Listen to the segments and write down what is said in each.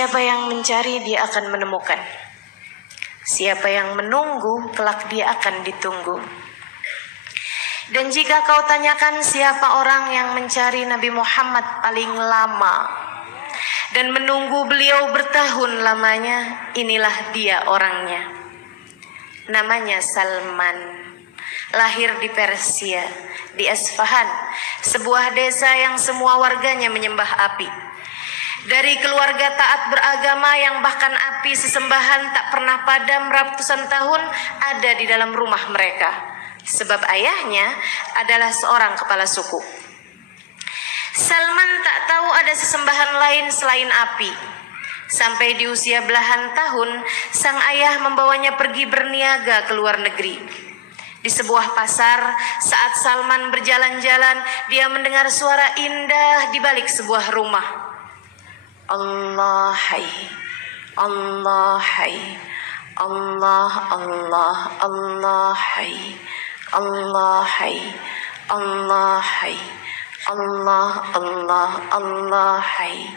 Siapa yang mencari, dia akan menemukan. Siapa yang menunggu, kelak dia akan ditunggu. Dan jika kau tanyakan siapa orang yang mencari Nabi Muhammad paling lama dan menunggu beliau bertahun lamanya, inilah dia orangnya. Namanya Salman. Lahir di Persia, di Isfahan, sebuah desa yang semua warganya menyembah api. Dari keluarga taat beragama yang bahkan api sesembahan tak pernah padam ratusan tahun ada di dalam rumah mereka. Sebab ayahnya adalah seorang kepala suku. Salman tak tahu ada sesembahan lain selain api. Sampai di usia belahan tahun, sang ayah membawanya pergi berniaga ke luar negeri. Di sebuah pasar, saat Salman berjalan-jalan, dia mendengar suara indah di balik sebuah rumah. Allah hai, Allah hai, Allah Allah Allah hai, Allah hai, Allah hai, Allah Allah Allah hai.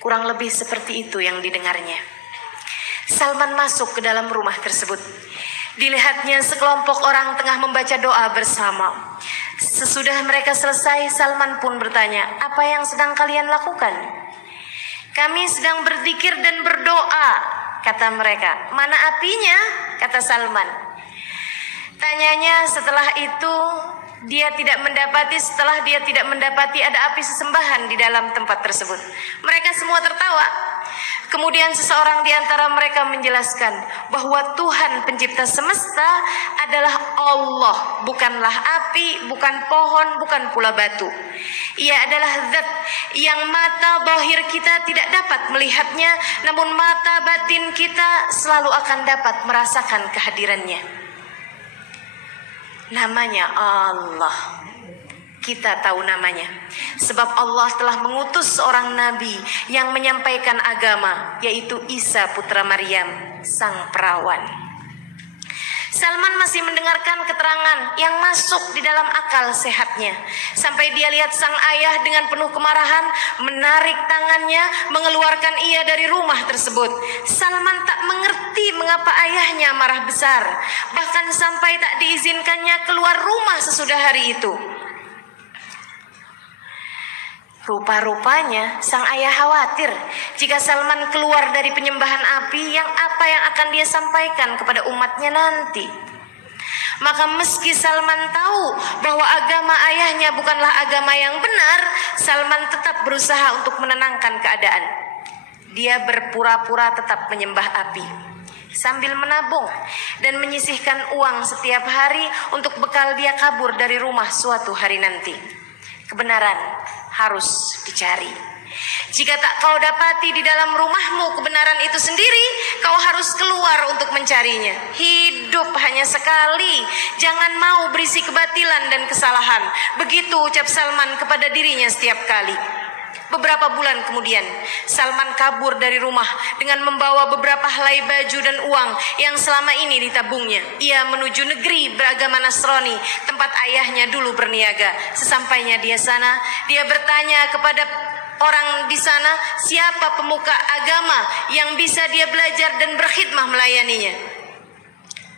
Kurang lebih seperti itu yang didengarnya. Salman masuk ke dalam rumah tersebut. Dilihatnya sekelompok orang tengah membaca doa bersama. Sesudah mereka selesai, Salman pun bertanya, apa yang sedang kalian lakukan? Kami sedang berzikir dan berdoa, kata mereka. Mana apinya? Kata Salman. Tanyanya setelah itu, setelah dia tidak mendapati ada api sesembahan di dalam tempat tersebut. Mereka semua tertawa. Kemudian seseorang di antara mereka menjelaskan bahwa Tuhan pencipta semesta adalah Allah, bukanlah api, bukan pohon, bukan pula batu. Ia adalah zat yang mata zahir kita tidak dapat melihatnya, namun mata batin kita selalu akan dapat merasakan kehadirannya. Namanya Allah. Kita tahu namanya sebab Allah telah mengutus seorang nabi yang menyampaikan agama, yaitu Isa putra Maryam, sang perawan. Salman masih mendengarkan keterangan yang masuk di dalam akal sehatnya, sampai dia lihat sang ayah dengan penuh kemarahan menarik tangannya, mengeluarkan ia dari rumah tersebut. Salman tak mengerti mengapa ayahnya marah besar, bahkan sampai tak diizinkannya keluar rumah sesudah hari itu. Rupa-rupanya sang ayah khawatir jika Salman keluar dari penyembahan api, apa yang akan dia sampaikan kepada umatnya nanti. Maka meski Salman tahu bahwa agama ayahnya bukanlah agama yang benar, Salman tetap berusaha untuk menenangkan keadaan. Dia berpura-pura tetap menyembah api sambil menabung dan menyisihkan uang setiap hari untuk bekal dia kabur dari rumah suatu hari nanti. Kebenaran harus dicari. Jika tak kau dapati di dalam rumahmu kebenaran itu sendiri, kau harus keluar untuk mencarinya. Hidup hanya sekali, jangan mau berisi kebatilan dan kesalahan. Begitu ucap Salman kepada dirinya setiap kali. Beberapa bulan kemudian, Salman kabur dari rumah dengan membawa beberapa helai baju dan uang yang selama ini ditabungnya. Ia menuju negeri beragama Nasrani, tempat ayahnya dulu berniaga. Sesampainya di sana, dia bertanya kepada orang di sana siapa pemuka agama yang bisa dia belajar dan berkhidmah melayaninya.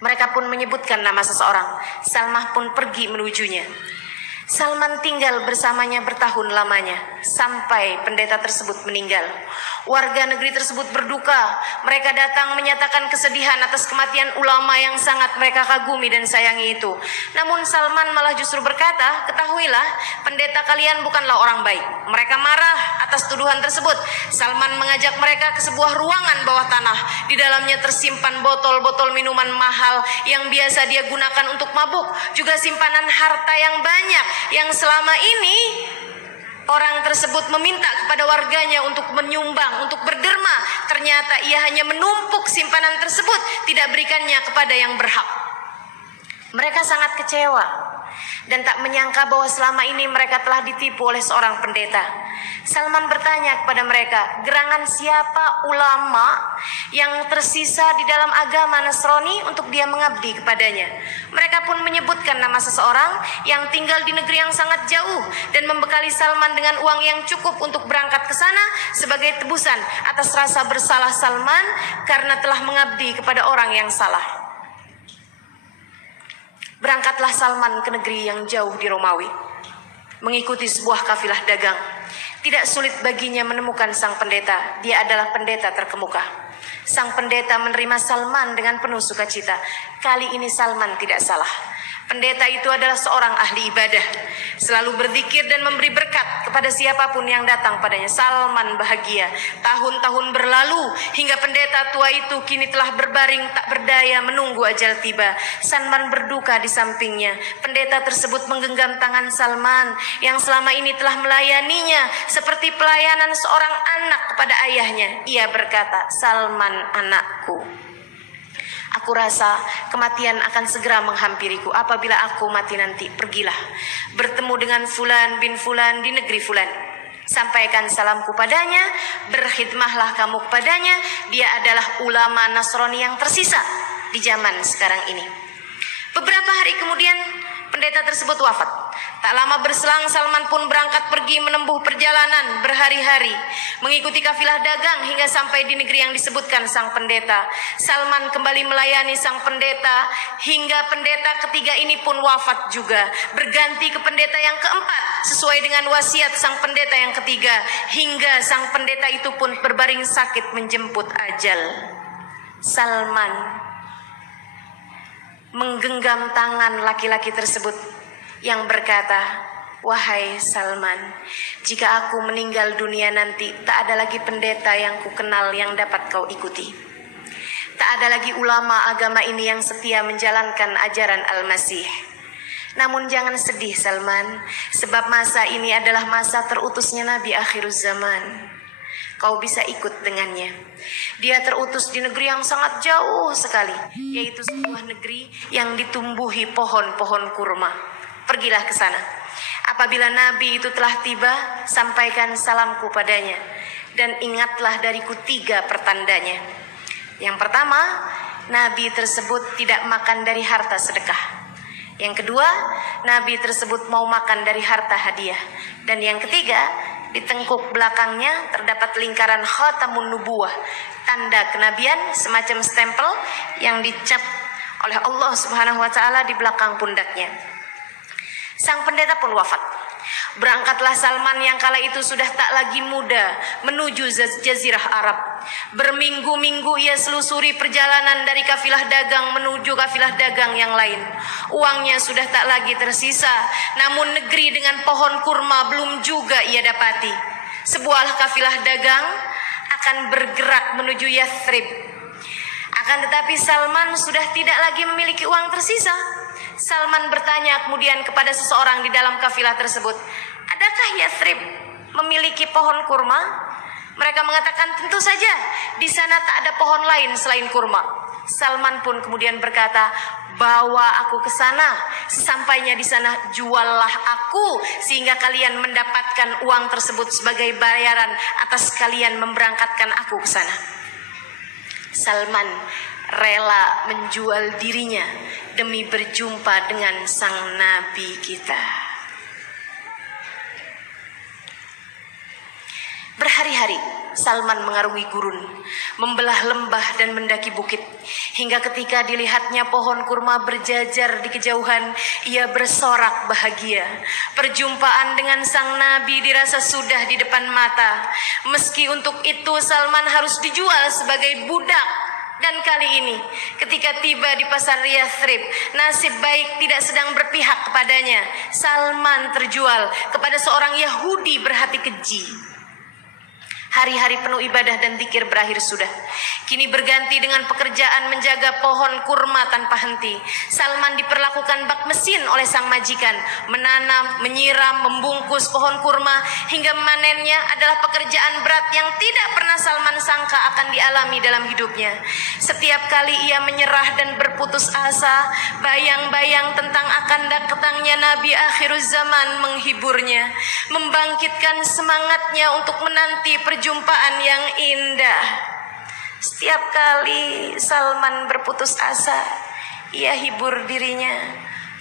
Mereka pun menyebutkan nama seseorang. Salman pun pergi menujunya. Salman tinggal bersamanya bertahun lamanya sampai pendeta tersebut meninggal. Warga negeri tersebut berduka. Mereka datang menyatakan kesedihan atas kematian ulama yang sangat mereka kagumi dan sayangi itu. Namun Salman malah justru berkata, ketahuilah, pendeta kalian bukanlah orang baik. Mereka marah atas tuduhan tersebut. Salman mengajak mereka ke sebuah ruangan bawah tanah. Di dalamnya tersimpan botol-botol minuman mahal yang biasa dia gunakan untuk mabuk, juga simpanan harta yang banyak yang selama ini orang tersebut meminta kepada warganya untuk menyumbang, untuk berderma. Ternyata ia hanya menumpuk simpanan tersebut, tidak berikannya kepada yang berhak. Mereka sangat kecewa. dan tak menyangka bahwa selama ini mereka telah ditipu oleh seorang pendeta. Salman bertanya kepada mereka, gerangan siapa ulama yang tersisa di dalam agama Nasrani untuk dia mengabdi kepadanya. Mereka pun menyebutkan nama seseorang yang tinggal di negeri yang sangat jauh dan membekali Salman dengan uang yang cukup untuk berangkat ke sana sebagai tebusan atas rasa bersalah Salman karena telah mengabdi kepada orang yang salah. Berangkatlah Salman ke negeri yang jauh di Romawi, mengikuti sebuah kafilah dagang. Tidak sulit baginya menemukan sang pendeta. Dia adalah pendeta terkemuka. Sang pendeta menerima Salman dengan penuh sukacita. Kali ini Salman tidak salah. Pendeta itu adalah seorang ahli ibadah, selalu berzikir dan memberi berkat kepada siapapun yang datang padanya. Salman bahagia. Tahun-tahun berlalu hingga pendeta tua itu kini telah berbaring tak berdaya menunggu ajal tiba. Salman berduka di sampingnya. Pendeta tersebut menggenggam tangan Salman yang selama ini telah melayaninya seperti pelayanan seorang anak kepada ayahnya. Ia berkata, "Salman anakku, aku rasa kematian akan segera menghampiriku. Apabila aku mati nanti, pergilah bertemu dengan Fulan bin Fulan di negeri Fulan. Sampaikan salamku padanya, berkhidmahlah kamu kepadanya. Dia adalah ulama Nasrani yang tersisa di zaman sekarang ini." Beberapa hari kemudian pendeta tersebut wafat. Tak lama berselang Salman pun berangkat pergi menempuh perjalanan berhari-hari, mengikuti kafilah dagang hingga sampai di negeri yang disebutkan sang pendeta. Salman kembali melayani sang pendeta hingga pendeta ketiga ini pun wafat juga. Berganti ke pendeta yang keempat sesuai dengan wasiat sang pendeta yang ketiga, hingga sang pendeta itu pun berbaring sakit menjemput ajal. Salman menggenggam tangan laki-laki tersebut yang berkata, "Wahai Salman, jika aku meninggal dunia nanti, tak ada lagi pendeta yang ku kenal yang dapat kau ikuti. Tak ada lagi ulama agama ini yang setia menjalankan ajaran Al-Masih. Namun jangan sedih Salman, sebab masa ini adalah masa terutusnya Nabi akhir zaman. Kau bisa ikut dengannya. Dia terutus di negeri yang sangat jauh sekali, yaitu sebuah negeri yang ditumbuhi pohon-pohon kurma. Pergilah ke sana. Apabila Nabi itu telah tiba, sampaikan salamku padanya, dan ingatlah dariku 3 pertandanya. Yang pertama, Nabi tersebut tidak makan dari harta sedekah. Yang kedua, Nabi tersebut mau makan dari harta hadiah. Dan yang ketiga, di tengkuk belakangnya terdapat lingkaran khatamun nubuwah, tanda kenabian, semacam stempel yang dicap oleh Allah Subhanahu wa taala di belakang pundaknya." Sang pendeta pun wafat. Berangkatlah Salman yang kala itu sudah tak lagi muda menuju Jazirah Arab. Berminggu-minggu ia selusuri perjalanan dari kafilah dagang menuju kafilah dagang yang lain. Uangnya sudah tak lagi tersisa, namun negeri dengan pohon kurma belum juga ia dapati. Sebuah kafilah dagang akan bergerak menuju Yathrib. Akan tetapi Salman sudah tidak lagi memiliki uang tersisa. Salman bertanya kemudian kepada seseorang di dalam kafilah tersebut, "Adakah Yathrib memiliki pohon kurma?" Mereka mengatakan, "Tentu saja, di sana tak ada pohon lain selain kurma." Salman pun kemudian berkata, "Bawa aku ke sana. Sesampainya di sana, juallah aku sehingga kalian mendapatkan uang tersebut sebagai bayaran atas kalian memberangkatkan aku ke sana." Salman rela menjual dirinya demi berjumpa dengan sang Nabi kita. Berhari-hari Salman mengarungi gurun, membelah lembah dan mendaki bukit, hingga ketika dilihatnya pohon kurma berjajar di kejauhan, ia bersorak bahagia. Perjumpaan dengan sang Nabi dirasa sudah di depan mata. Meski untuk itu Salman harus dijual sebagai budak. Dan kali ini ketika tiba di pasar Yathrib, nasib baik tidak sedang berpihak kepadanya. Salman terjual kepada seorang Yahudi berhati keji. Hari-hari penuh ibadah dan zikir berakhir sudah. Kini berganti dengan pekerjaan menjaga pohon kurma tanpa henti. Salman diperlakukan bak mesin oleh sang majikan. Menanam, menyiram, membungkus pohon kurma hingga menanennya adalah pekerjaan berat yang tidak pernah Salman sangka akan dialami dalam hidupnya. Setiap kali ia menyerah dan berputus asa. Bayang-bayang tentang akan datangnya Nabi akhiruz zaman menghiburnya, membangkitkan semangatnya untuk menanti perjumpaan yang indah. Setiap kali Salman berputus asa, ia hibur dirinya,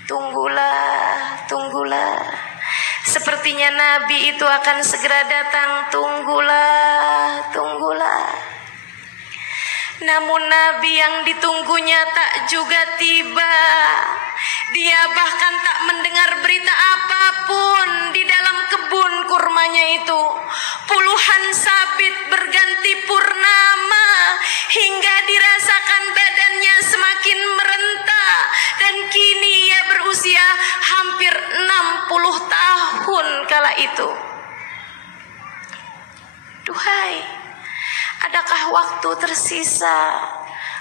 tunggulah, tunggulah. Sepertinya Nabi itu akan segera datang, tunggulah, tunggulah. Namun Nabi yang ditunggunya tak juga tiba. Dia bahkan tak mendengar berita apapun di dalam kebun kurmanya itu. Puluhan sabit berganti purnama hingga dirasakan badannya semakin merentak, dan kini ia berusia hampir 60 tahun kala itu. Duhai, adakah waktu tersisa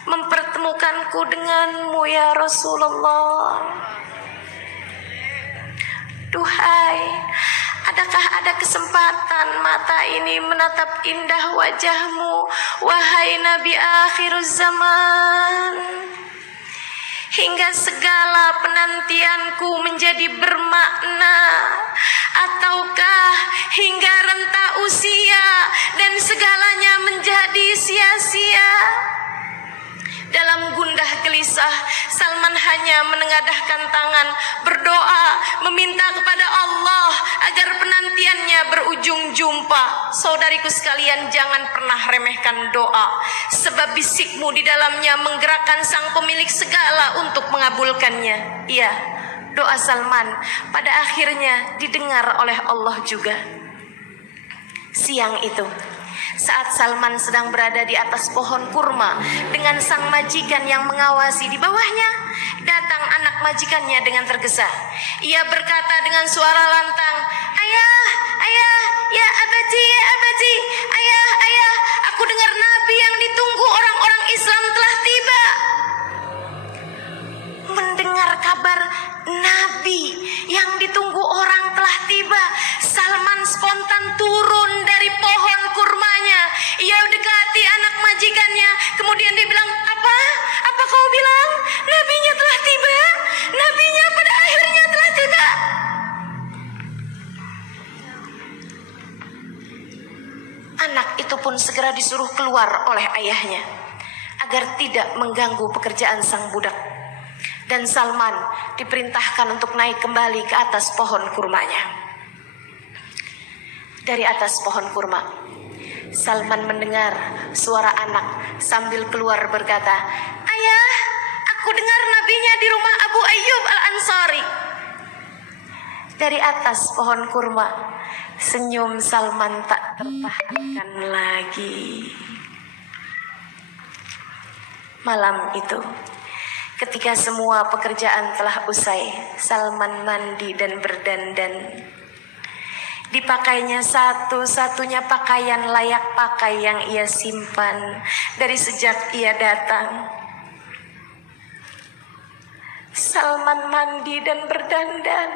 mempertemukanku denganmu ya Rasulullah? Duhai, adakah ada kesempatan mata ini menatap indah wajahmu, wahai Nabi akhiruz zaman? Hingga segala penantianku menjadi bermakna, ataukah hingga renta usia dan segalanya menjadi sia-sia? Dalam gundah gelisah, Salman hanya menengadahkan tangan, berdoa, meminta kepada Allah agar penantiannya berujung jumpa. Saudariku sekalian, jangan pernah remehkan doa, sebab bisikmu di dalamnya menggerakkan sang pemilik segala untuk mengabulkannya. Iya, doa Salman pada akhirnya didengar oleh Allah juga. Siang itu, saat Salman sedang berada di atas pohon kurma dengan sang majikan yang mengawasi di bawahnya, datang anak majikannya dengan tergesa. Ia berkata dengan suara lantang, "Ayah, ayah, ya abadi, ya abadi, ayah, ayah, aku dengar Nabi yang ditunggu orang-orang Islam telah tiba." Mendengar kabar Nabi yang ditunggu orang telah tiba, Salman spontan turun dari pohon kurmanya. Ia dekati anak majikannya, kemudian dia bilang, Apa? Apa kau bilang? Nabinya telah tiba? Nabinya pada akhirnya telah tiba." Anak itu pun segera disuruh keluar oleh ayahnya agar tidak mengganggu pekerjaan sang budak. Dan Salman diperintahkan untuk naik kembali ke atas pohon kurmanya. Dari atas pohon kurma, Salman mendengar suara anak sambil keluar berkata, "Ayah, aku dengar nabinya di rumah Abu Ayyub Al-Ansari." Dari atas pohon kurma, senyum Salman tak tertahankan lagi. Malam itu, ketika semua pekerjaan telah usai, Salman mandi dan berdandan. Dipakainya satu-satunya pakaian layak pakai yang ia simpan dari sejak ia datang. Salman mandi dan berdandan.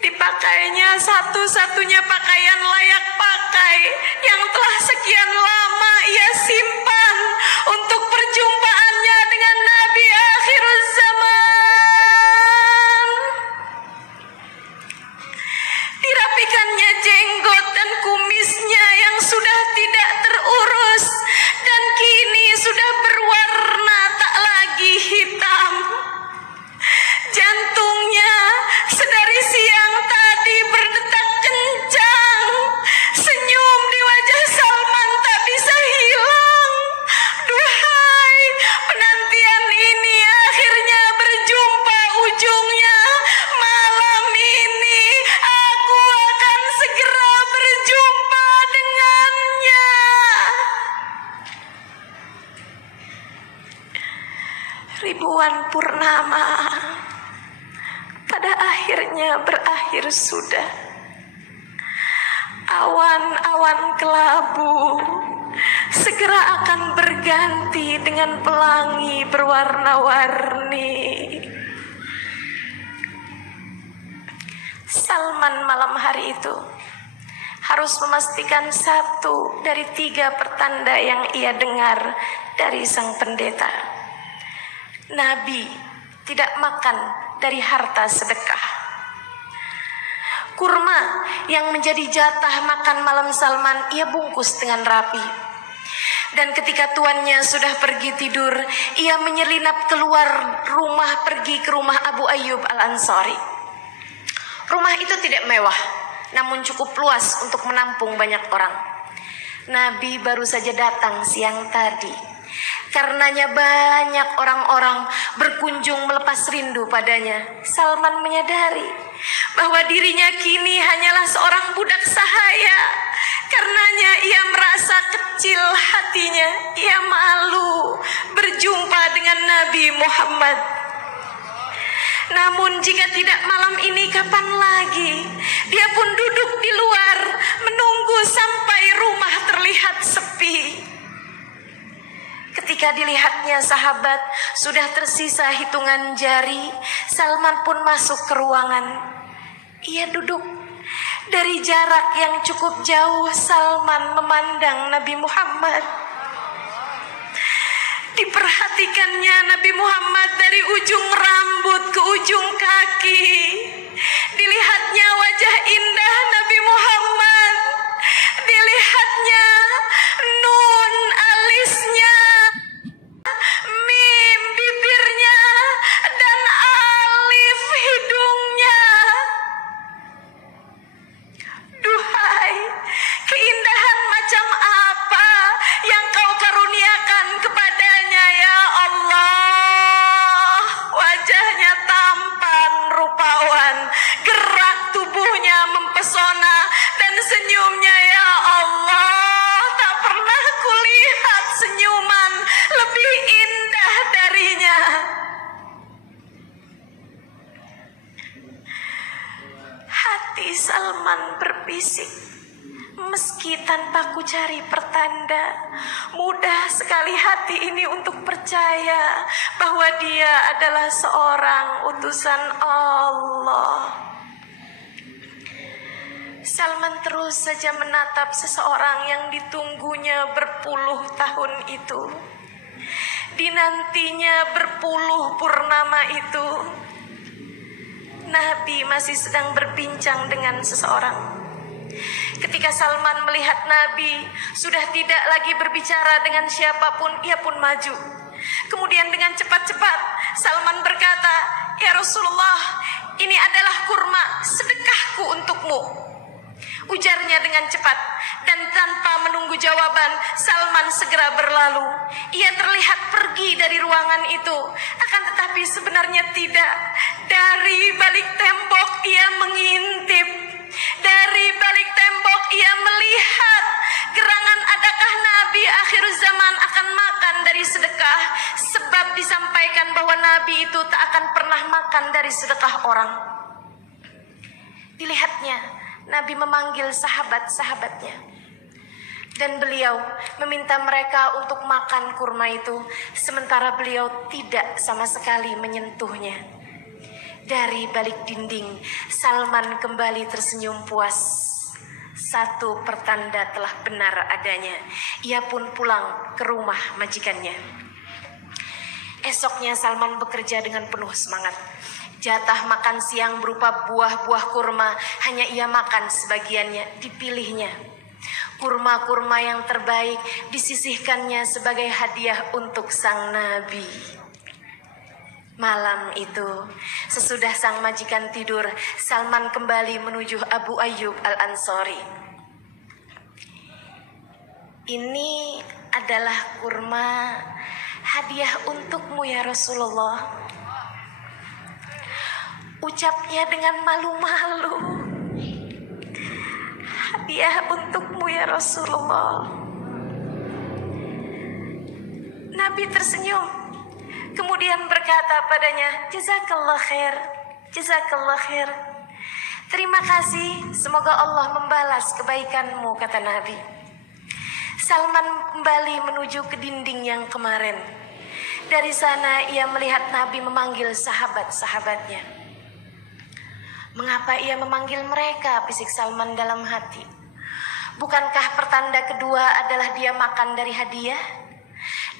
Dipakainya satu-satunya pakaian layak pakai yang telah sekian lama ia simpan untuk perjumpaannya dengan Nabi akhiruz zaman. Dirapikannya jenggot dan kumisnya yang sudah tidak terurus dan kini sudah berwarna tak lagi hitam. Jantungnya sedari siang tadi berdetak kencang. Senyum di wajah Salman tak bisa hilang. Duhai, penantian ini akhirnya berjumpa ujungnya. Malam ini aku akan segera berjumpa dengannya. Ribuan purnama pada akhirnya berakhir sudah. Awan-awan kelabu segera akan berganti dengan pelangi berwarna-warni. Salman malam hari itu harus memastikan satu dari 3 pertanda yang ia dengar dari sang pendeta. Nabi tidak makan dari harta sedekah. Kurma yang menjadi jatah makan malam Salman ia bungkus dengan rapi. Dan ketika tuannya sudah pergi tidur, ia menyelinap keluar rumah pergi ke rumah Abu Ayyub Al-Ansari. Rumah itu tidak mewah, namun cukup luas untuk menampung banyak orang. Nabi baru saja datang siang tadi. Karenanya banyak orang-orang berkunjung melepas rindu padanya. Salman menyadari bahwa dirinya kini hanyalah seorang budak sahaya. Karenanya ia merasa kecil hatinya. Ia malu berjumpa dengan Nabi Muhammad. Namun jika tidak malam ini kapan lagi? Dia pun duduk di luar menunggu sampai rumah terlihat sepi. Ketika dilihatnya sahabat sudah tersisa hitungan jari, Salman pun masuk ke ruangan. Ia duduk. Dari jarak yang cukup jauh, Salman memandang Nabi Muhammad. Diperhatikannya Nabi Muhammad dari ujung rambut ke ujung kaki. Dilihatnya wajah indah Nabi Muhammad. Dilihatnya nun alisnya, mim bibirnya, dan alif hidungnya. Duhai, keindahan macam apa yang kau karuniakan kepadanya ya Allah. Wajahnya tampan rupawan, gerak tubuhnya mempesona, dan senyumnya ya Allah, tak pernah kulihat senyuman lebih indah darinya. Hati Salman berbisik, meski tanpa ku cari pertanda, mudah sekali hati ini untuk percaya bahwa dia adalah seorang utusan Allah. Salman terus saja menatap seseorang yang ditunggunya berpuluh tahun itu. Dinantinya berpuluh purnama itu. Nabi masih sedang berbincang dengan seseorang. Ketika Salman melihat Nabi sudah tidak lagi berbicara dengan siapapun, ia pun maju. Kemudian dengan cepat-cepat Salman berkata, "Ya Rasulullah, ini adalah kurma sedekahku untukmu." Ujarnya dengan cepat, dan tanpa menunggu jawaban, Salman segera berlalu. Ia terlihat pergi dari ruangan itu, akan tetapi sebenarnya tidak. Dari balik tembok ia mengintip. Dari balik tembok ia melihat gerangan adakah Nabi akhir zaman akan makan dari sedekah, sebab disampaikan bahwa Nabi itu tak akan pernah makan dari sedekah orang. Dilihatnya Nabi memanggil sahabat-sahabatnya, dan beliau meminta mereka untuk makan kurma itu, sementara beliau tidak sama sekali menyentuhnya. Dari balik dinding, Salman kembali tersenyum puas. Satu pertanda telah benar adanya. Ia pun pulang ke rumah majikannya. Esoknya Salman bekerja dengan penuh semangat. Jatah makan siang berupa buah-buah kurma hanya ia makan sebagiannya, dipilihnya. Kurma-kurma yang terbaik disisihkannya sebagai hadiah untuk sang Nabi. Malam itu, sesudah sang majikan tidur, Salman kembali menuju Abu Ayyub Al-Ansari. "Ini adalah kurma hadiah untukmu ya Rasulullah," ucapnya dengan malu-malu. "Hadiah untukmu ya Rasulullah." Nabi tersenyum, kemudian berkata padanya, "Jazakallah khair, jazakallah khair." "Terima kasih, semoga Allah membalas kebaikanmu," kata Nabi. Salman kembali menuju ke dinding yang kemarin. Dari sana ia melihat Nabi memanggil sahabat-sahabatnya. "Mengapa ia memanggil mereka?" bisik Salman dalam hati. "Bukankah pertanda kedua adalah dia makan dari hadiah?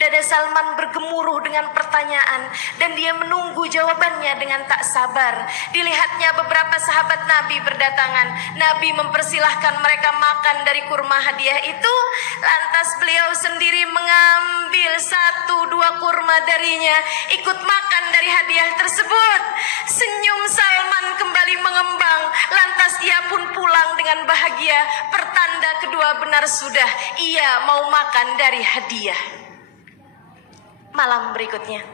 Dada Salman bergemuruh dengan pertanyaan dan dia menunggu jawabannya dengan tak sabar. Dilihatnya beberapa sahabat Nabi berdatangan. Nabi mempersilahkan mereka makan dari kurma hadiah itu. Lantas beliau sendiri mengambil 1-2 kurma darinya, ikut makan dari hadiah tersebut. Senyum Salman kembali mengembang. Lantas ia pun pulang dengan bahagia. Pertanda kedua benar sudah, ia mau makan dari hadiah. Malam berikutnya,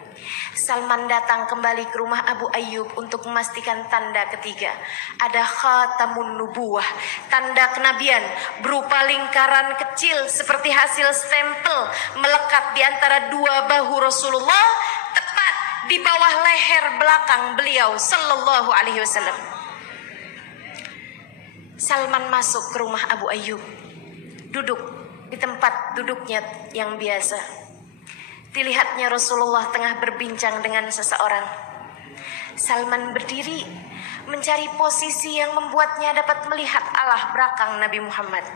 Salman datang kembali ke rumah Abu Ayyub untuk memastikan tanda ketiga. Ada khatamun nubuwah, tanda kenabian berupa lingkaran kecil seperti hasil stempel melekat di antara 2 bahu Rasulullah, tepat di bawah leher belakang beliau sallallahu alaihi wasallam. Salman masuk ke rumah Abu Ayyub, duduk di tempat duduknya yang biasa. Dilihatnya Rasulullah tengah berbincang dengan seseorang. Salman berdiri mencari posisi yang membuatnya dapat melihat arah belakang Nabi Muhammad.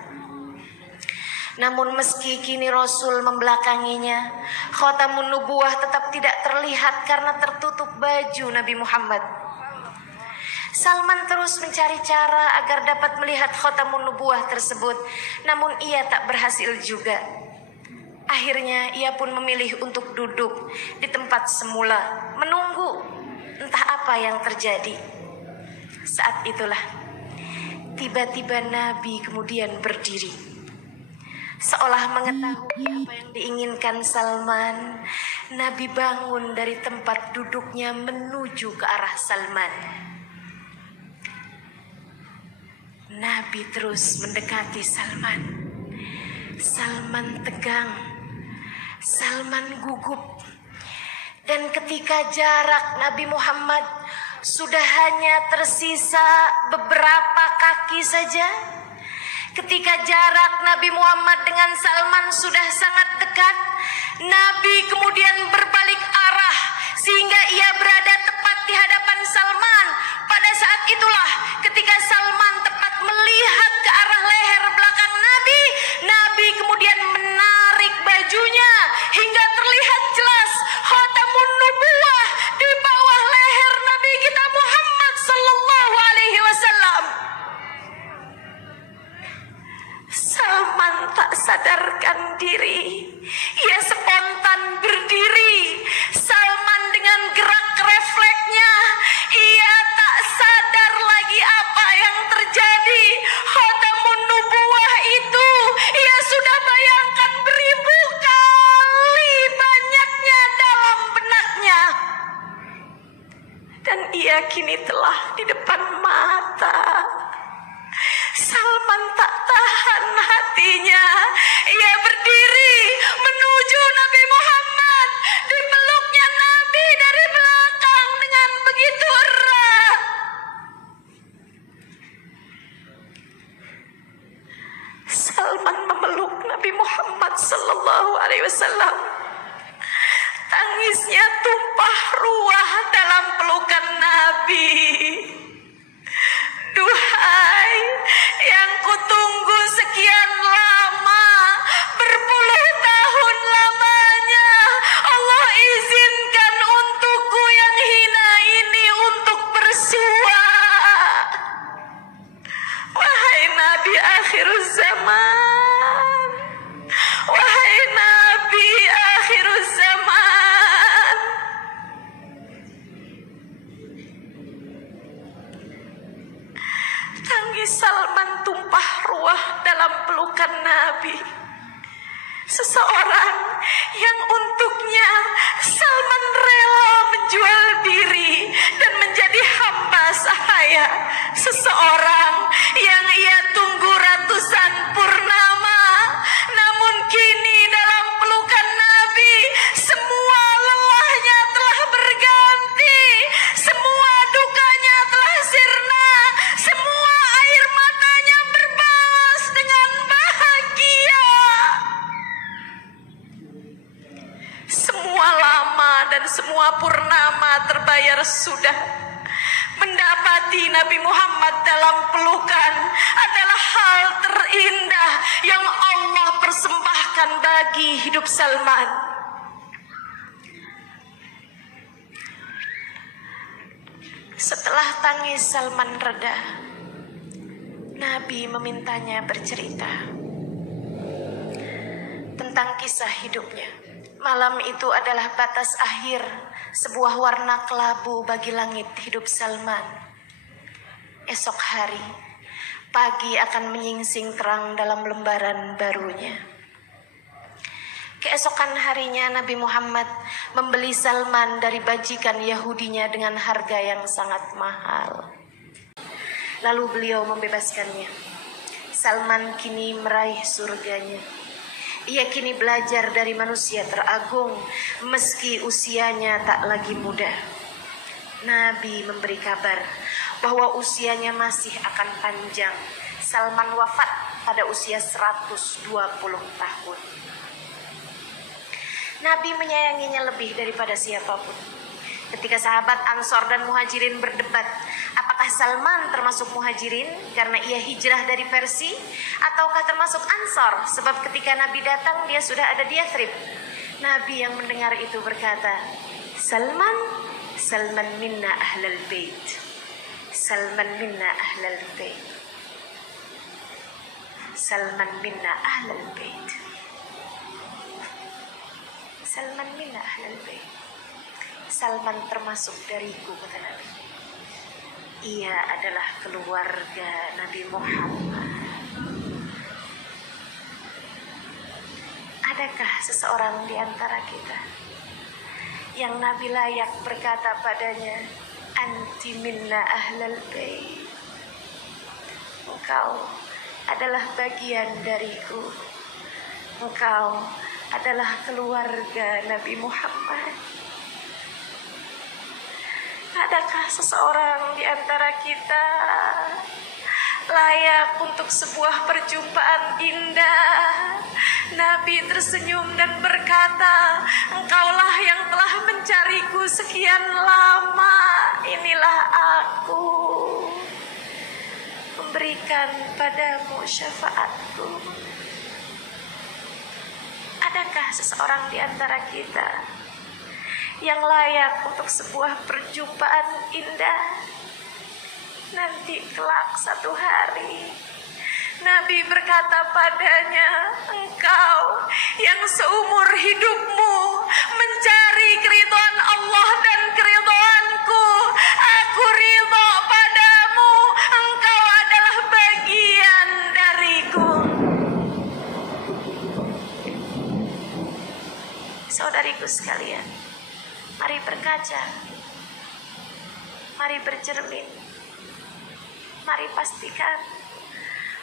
Namun meski kini Rasul membelakanginya, khatamun nubuwah tetap tidak terlihat karena tertutup baju Nabi Muhammad. Salman terus mencari cara agar dapat melihat khatamun nubuwah tersebut, namun ia tak berhasil juga. Akhirnya ia pun memilih untuk duduk di tempat semula, menunggu entah apa yang terjadi. Saat itulah tiba-tiba Nabi kemudian berdiri. Seolah mengetahui apa yang diinginkan Salman, Nabi bangun dari tempat duduknya menuju ke arah Salman. Nabi terus mendekati Salman. Salman tegang, Salman gugup. Dan ketika jarak Nabi Muhammad sudah hanya tersisa beberapa kaki saja, ketika jarak Nabi Muhammad dengan Salman sudah sangat dekat, Nabi kemudian berbalik arah sehingga ia berada tepat di hadapan Salman. Pada saat itulah ketika Salman tepat melihat ke arah leher belakang Nabi, Nabi kemudian menarik bajunya hingga terlihat jelas khatamun nubuwah di bawah leher Nabi kita Muhammad sallallahu alaihi wasallam. Salman tak sadarkan diri, ia spontan berdiri. Salman dengan gerak refleksnya, ia tak sadar lagi apa yang terjadi. Khatamun nubuwah itu ia sudah bayangkan beribu kali banyaknya dalam benaknya, dan ia kini telah di depan mata. Salman tak tahan hatinya. Ia berdiri menuju Nabi Muhammad. Dipeluknya Nabi dari belakang dengan begitu erat. Salman memeluk Nabi Muhammad sallallahu alaihi wasallam. Tangisnya tumpah ruah dalam pelukan Nabi. Duhai yang kutunggu sekian lama, berpuluh tahun lamanya, Allah izinkan untukku yang hina ini untuk bersua. Wahai Nabi akhir zaman, wahai Nabi akhir zaman. Tangis Salman tumpah ruah dalam pelukan Nabi. Seseorang yang untuknya Salman rela menjual diri dan menjadi hamba sahaya. Seseorang yang ia tunggu ratusan purnama, namun kini dalam pelukan Nabi semua lelahnya telah berganti, semua dukanya telah sirna, semua air matanya berbalas dengan bahagia. Semua lama dan semua purnama terbayar sudah. Mendapati Nabi Muhammad dalam pelukan adalah hal terindah yang Allah persembahkan bagi hidup Salman. Setelah tangis Salman reda, Nabi memintanya bercerita tentang kisah hidupnya. Malam itu adalah batas akhir sebuah warna kelabu bagi langit hidup Salman. Esok hari, pagi akan menyingsing terang dalam lembaran barunya. Keesokan harinya Nabi Muhammad membeli Salman dari bajikan Yahudinya dengan harga yang sangat mahal. Lalu beliau membebaskannya. Salman kini meraih surganya. Ia kini belajar dari manusia teragung meski usianya tak lagi muda. Nabi memberi kabar bahwa usianya masih akan panjang. Salman wafat pada usia 120 tahun. Nabi menyayanginya lebih daripada siapapun. Ketika sahabat Ansor dan Muhajirin berdebat, apakah Salman termasuk Muhajirin karena ia hijrah dari Persia, ataukah termasuk Ansor sebab ketika Nabi datang dia sudah ada di Yathrib? Nabi yang mendengar itu berkata, Salman minna ahlal bait. Salman minna ahlal bait. Salman minna ahlal bait. Salman minna ahlal bait. Salman termasuk dariku, kata Nabi. Ia adalah keluarga Nabi Muhammad. Adakah seseorang di antara kita yang Nabi layak berkata padanya, anti minna ahlal bait. Engkau adalah bagian dariku. Engkau adalah keluarga Nabi Muhammad. Adakah seseorang di antara kita layak untuk sebuah perjumpaan indah? Nabi tersenyum dan berkata, engkaulah yang telah mencariku sekian lama. Inilah aku, memberikan padamu syafaatku. Adakah seseorang di antara kita yang layak untuk sebuah perjumpaan indah? Nanti kelak satu hari Nabi berkata padanya, engkau yang seumur hidupmu mencari keridhaan Allah dan keridhaanku, aku ridho padamu, engkau adalah bagian dariku. Saudariku sekalian, mari berkaca, mari bercermin, mari pastikan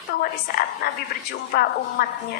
bahwa di saat Nabi berjumpa umatnya,